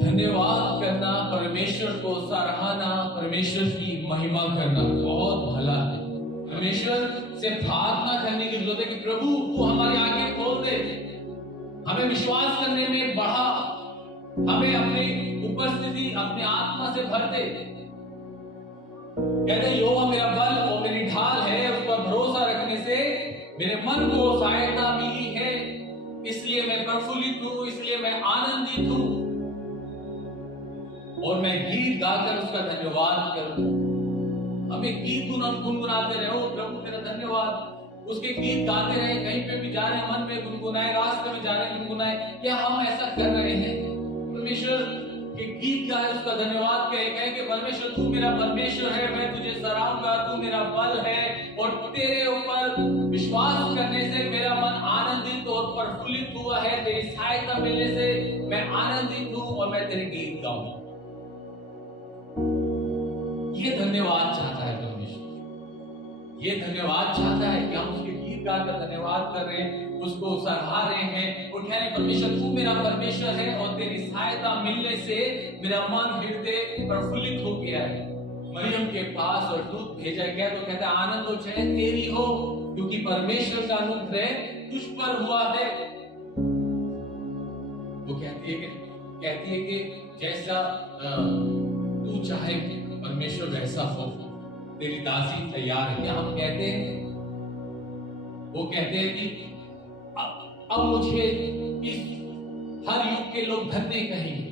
धन्यवाद करना, परमेश्वर को सराहना, परमेश्वर की महिमा करना बहुत भला है। परमेश्वर से प्रार्थना करने की जरूरत है कि प्रभु तू हमारी आंखें खोल दे, हमें विश्वास करने में बढ़ा, हमें अपनी उपस्थिति अपनी आत्मा से भर दे। कहते यहोवा मेरा बल और मेरी ढाल है, उस पर भरोसा रखने से मेरे मन को सहायता मिली है, इसलिए मैं प्रफुल्लित हूं, इसलिए मैं आनंदित हूं और मैं गीत गाकर उसका धन्यवाद करूं। हमें गीत गुनगुनाते रहो, प्रभु तेरा धन्यवाद, उसके गीत गाते रहे, कहीं पे भी जा रहे हैं मन में गुनगुनाए, रास्ते में जा रहे हैं गुनगुनाए। क्या हम ऐसा कर रहे हैं? परमेश्वर के गीत गाए, उसका धन्यवाद कहे कि परमेश्वर तू मेरा परमेश्वर है, मैं तुझे सराहूंगा, तू मेरा बल है और तेरे ऊपर विश्वास करने से मेरा मन आनंदित और प्रफुल्लित हुआ है, तेरी सहायता मिलने से मैं आनंदित हूं और मैं तेरे गीत गाऊंगा। ये धन्यवाद चाहता है परमेश्वर, ये धन्यवाद चाहता है कि हम उसके गीत गाकर धन्यवाद कर रहे हैं, उसको सराह रहे हैं और कह रहे हैं परमेश्वर तू मेरा परमेश्वर है और तेरी सहायता मिलने से मेरा मन हृदय प्रफुल्लित हो गया है। मरियम के पास और दूत भेजा गया तो कहता है आनंद हो चाहे तेरी हो, क्योंकि परमेश्वर का अनुग्रह तुझ पर हुआ है। वो कहती है कि जैसा तू चाहे परमेश्वर वैसा हो, तेरी दासी तैयार है। क्या हम कहते हैं? वो कहते हैं कि अब मुझे इस हर युग के लोग धन्य कहेंगे।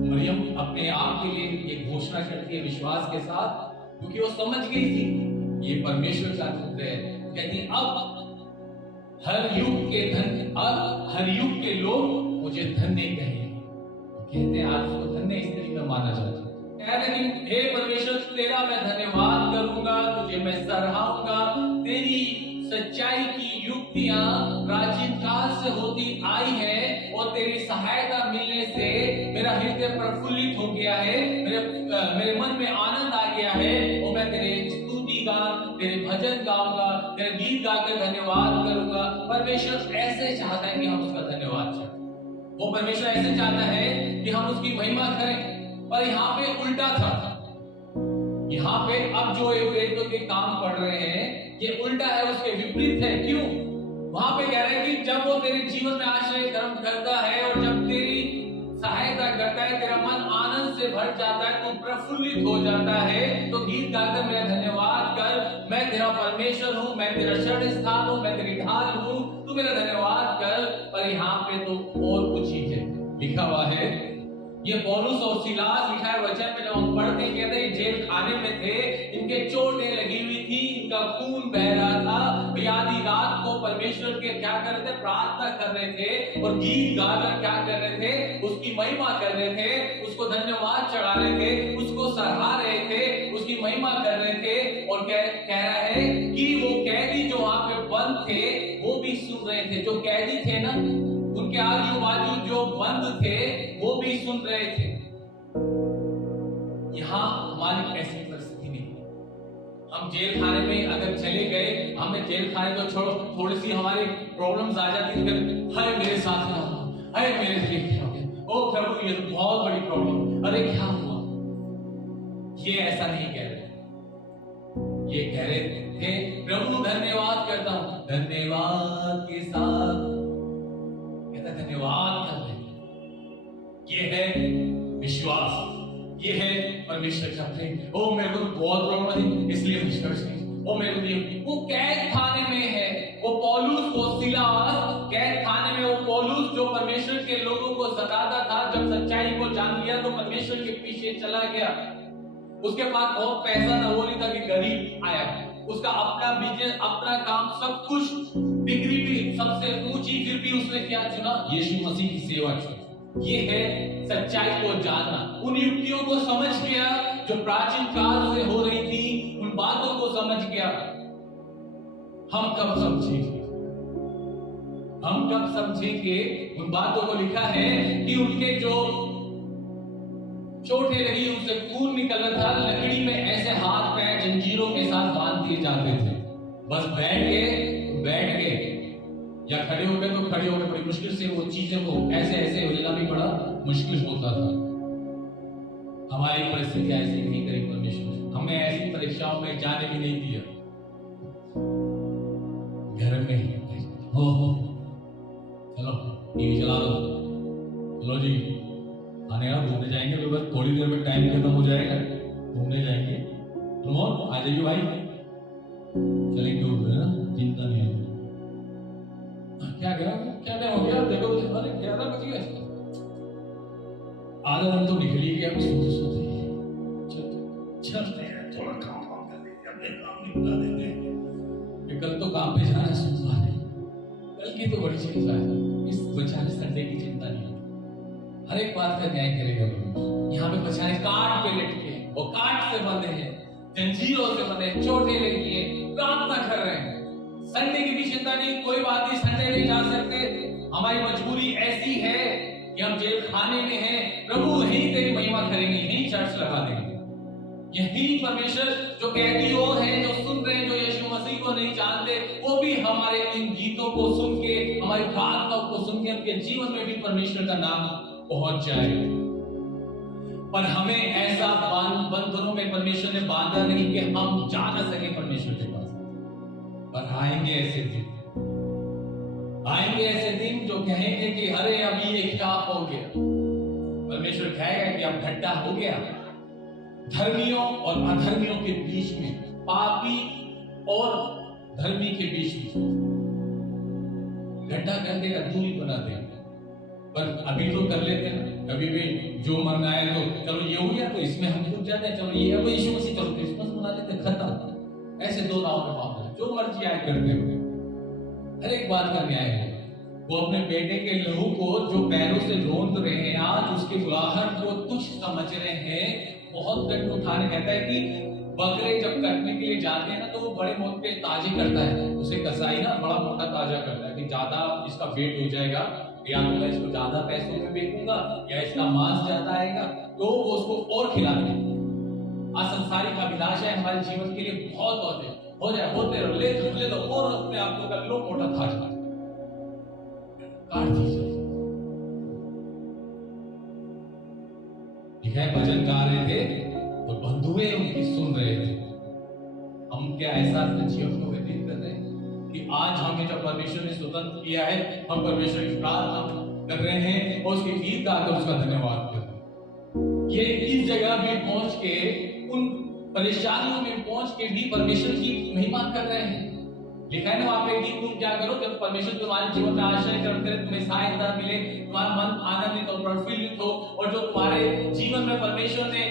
मरियम अपने आप के लिए ये घोषणा करती है विश्वास के साथ, क्योंकि वो समझ गई थी ये परमेश्वर का अनुग्रह है। कहती अब हर युग के लोग मुझे धन्य कहेंगे। कहते हैं आज उसको धन्य स्त्री में माना जाता है। लेकिन हे परमेश्वर तेरा मैं धन्यवाद करूंगा, तुझे मैं सराहूंगा, तेरी सच्चाई की युक्तियां प्राचीन काल से होती आई है और तेरी सहायता मिलने से मेरा हृदय प्रफुल्लित हो गया है, मेरे मन में आनंद आ गया है और मैं तेरे स्तुति गा, तेरे भजन गाऊंगा, तेरे गीत गाकर धन्यवाद करूंगा। परमेश्वर ऐसे चाहता है कि हम उसका धन्यवाद करें, वो परमेश्वर ऐसे चाहता है कि हम उसकी महिमा करें। पर यहाँ पे उल्टा था, यहाँ पे अब जो प्रेरितों के काम पढ़ रहे हैं ये उल्टा है, उसके विपरीत है। क्यों? वहां पे कह रहे हैं कि जब वो तेरे जीवन में आश्रय धर्म करता है और जब तेरी सहायता करता है, तेरा मन आनंद से भर जाता है, तू प्रफुल्लित हो जाता है, तो गीत गाकर मेरा धन्यवाद कर, मैं तेरा परमेश्वर हूँ, मैं तेरा शरण स्थान हूँ, मैं तेरी ढाल हूँ, तू मेरा धन्यवाद कर। पर यहाँ पे तो और कुछ चीज है लिखा हुआ है। ये पौलुस और सिलास लिखा है वचन में, जब हम पढ़ते हैं कहते हैं जेल खाने में थे, इनके चोटें लगी हुई थी, इनका खून बह रहा था, आधी रात को परमेश्वर के क्या कर रहे थे? प्रार्थना कर रहे थे और गीत गाकर क्या कर रहे थे? उसकी महिमा कर रहे थे, उसको धन्यवाद चढ़ा रहे थे, उसको सराह रहे थे, उसकी महिमा कर रहे थे। और कह रहा है कि वो कैदी जो वहां पे बंद थे वो भी सुन रहे थे, जो कैदी थे ना उनके आजू बाजू जो बंद थे वो भी सुन रहे थे। यहां हमारी ऐसी परिस्थिति नहीं। हम जेल खाने में अगर चले गए, हमने जेल खाने को छोड़ो, थोड़ी सी हमारी प्रॉब्लम्स आ जाती है, हाय मेरे साथ क्या हुआ, हाय मेरे लिए क्या हो गया, ओ प्रभु ये तो बहुत बड़ी प्रॉब्लम, अरे क्या हुआ। ये ऐसा नहीं कह रहे, ये कह रहे थे प्रभु धन्यवाद करता हूं, धन्यवाद के साथ धन्यवाद कर रहे हैं। ये है विश्वास, ये है परमेश्वर का प्रेम। ओ मेरे को बहुत प्रॉब्लम थी इसलिए विश्वास नहीं, ओ मेरे को वो कैद खाने में है, वो पौलुस को सिलास कैद खाने में, वो पौलुस जो परमेश्वर के लोगों को सताता था, जब सच्चाई को जान लिया तो परमेश्वर के पीछे चला गया। उसके पास बहुत पैसा था, वो नहीं था कि गरीब आया, उसका अपना बिजनेस, अपना काम, सब कुछ, डिग्री भी सबसे ऊंची, फिर भी उसने क्या चुना? यीशु मसीह की सेवा चुनी। ये है सच्चाई को जानना, उन युक्तियों को समझ गया जो प्राचीन काल से हो रही थी, उन बातों को समझ गया। हम कब समझेंगे? हम कब समझेंगे उन बातों को? लिखा है कि उनके जो चोटें लगी, उनसे खून निकल रहा था, लकड़ी में ऐसे हाथ पैर जंजीरों के साथ बांध दिए जाते थे। बस बैठ गए या खड़े हो गए तो खड़े हो गए, बड़ी मुश्किल से वो चीजें को ऐसे ऐसे हिलना भी पड़ा, मुश्किल होता था। हमारी परिस्थिति ऐसी नहीं करी परमेश्वर ने, हमें ऐसी परीक्षाओं में जाने भी नहीं दिया। घर में ही हो चलो टीवी चला दो, चलो जी खाने का घूमने जाएंगे, तो बस थोड़ी देर में टाइम खत्म हो जाएगा, घूमने जाएंगे, प्रमोद आ जाइए भाई, चलेंगे उधर ना, चिंता नहीं है। क्या क्या हो गया, देखो अरे 11 बज गए, आधा दिन तो निकल ही गया, सोते सोते चलते हैं, थोड़ा काम कर देते, अपने काम निपटा देते हैं। कल तो काम पे जाना है, सोच रहा है कल की तो बड़ी चिंता है, इस बचाने संडे की चिंता नहीं है, हर एक बात का न्याय करेगा प्रभु। यहाँ पे बचाने काट पे लटके, वो काट से बंधे हैं, जंजीरों से बंधे, चोटें लगी है, प्रार्थना कर रहे हैं। संडे की भी चिंता नहीं, कोई बात नहीं, संडे नहीं जा सकते, हमारी मजबूरी ऐसी है कि हम जेल खाने में हैं, प्रभु यही तेरी महिमा करेंगे, यही चर्च लगा देंगे। यही परमेश्वर जो कैदियों हैं, जो सुन रहे हैं, जो यीशु मसीह को नहीं जानते, वो भी हमारे इन गीतों को सुन के, हमारी प्रार्थनाओं को सुन के उनके जीवन में भी परमेश्वर का नाम पहुंच जाए। पर हमें ऐसा बंधनों में परमेश्वर ने बांधा नहीं कि हम जा ना सके परमेश्वर के पास। पर आएंगे ऐसे दिन जो कहेंगे कि अरे अभी ये क्या हो गया। परमेश्वर कहेगा कि अब घट्टा हो गया, धर्मियों और अधर्मियों के बीच में, पापी और धर्मी के बीच में गड्ढा कर देगा, दूरी बना देगा। पर अभी तो कर लेते हैं, कभी भी जो मन आए तो चलो ये हो गया तो इसमें हम रुक जाते हैं, चलो ये अब यीशु मसीह, चलो क्रिसमस मना लेते हैं, खत्म। ऐसे दो राहों में मामला, जो मर्जी आए करते हुए, हर एक बात का न्याय है। वो अपने बेटे के लहू को जो पैरों से रोंद रहे हैं, आज उसके बुलाहट को तुच्छ समझ रहे हैं, बहुत दंड उठाने। कहता है कि बकरे जब कटने के लिए जाते हैं ना, तो वो बड़े मोटे ताजे करता है, उसे कसाई ना बड़ा मोटा ताजा करता है कि ज्यादा इसका वेट हो जाएगा, या तो मैं इसको ज्यादा पैसों में बेचूंगा, या इसका मांस ज्यादा आएगा, तो वो उसको और खिलाते हैं। असंसारिक अभिलाषाएं हमारे जीवन के लिए बहुत होते हैं, हो जाए होते रहो, ले लो और अपने आप को कर लो मोटा ताजा, काट दीजिए। ठीक है, भजन गा रहे थे तो बंधुए उनकी सुन रहे थे। हम क्या ऐसा अपने जीवन को व्यतीत कर रहे हैं कि आज हमें जब परमेश्वर ने स्वतंत्र किया है, हम परमेश्वर की प्रार्थना कर रहे हैं और उसकी गीत गाकर उसका धन्यवाद कर रहे हैं। ये इस जगह भी पहुंच के, उन परेशानियों में पहुंच के भी परमेश्वर की महिमा कर रहे हैं। लिखा है ना वहां पे कि तुम क्या करो, जब परमेश्वर तुम्हारे जीवन में आश्रय ग्रहण करे, तुम्हें सहायता मिले, तुम्हारा मन आनंदित और प्रफुल्लित हो, और जो तुम्हारे जीवन में परमेश्वर ने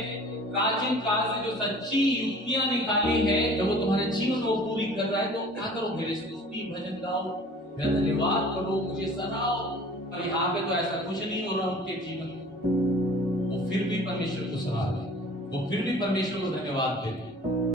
प्राचीन काल से जो सच्ची युक्तियां निकाली है, जब वो तुम्हारे जीवन को पूरी कर रहा है, तो क्या करो, मेरे स्तुति भजन गाओ, मेरा धन्यवाद करो, मुझे सराहो। पर यहाँ पे तो ऐसा कुछ नहीं हो रहा उनके जीवन में। वो फिर भी परमेश्वर को सराह रहे, वो फिर भी परमेश्वर को धन्यवाद देते।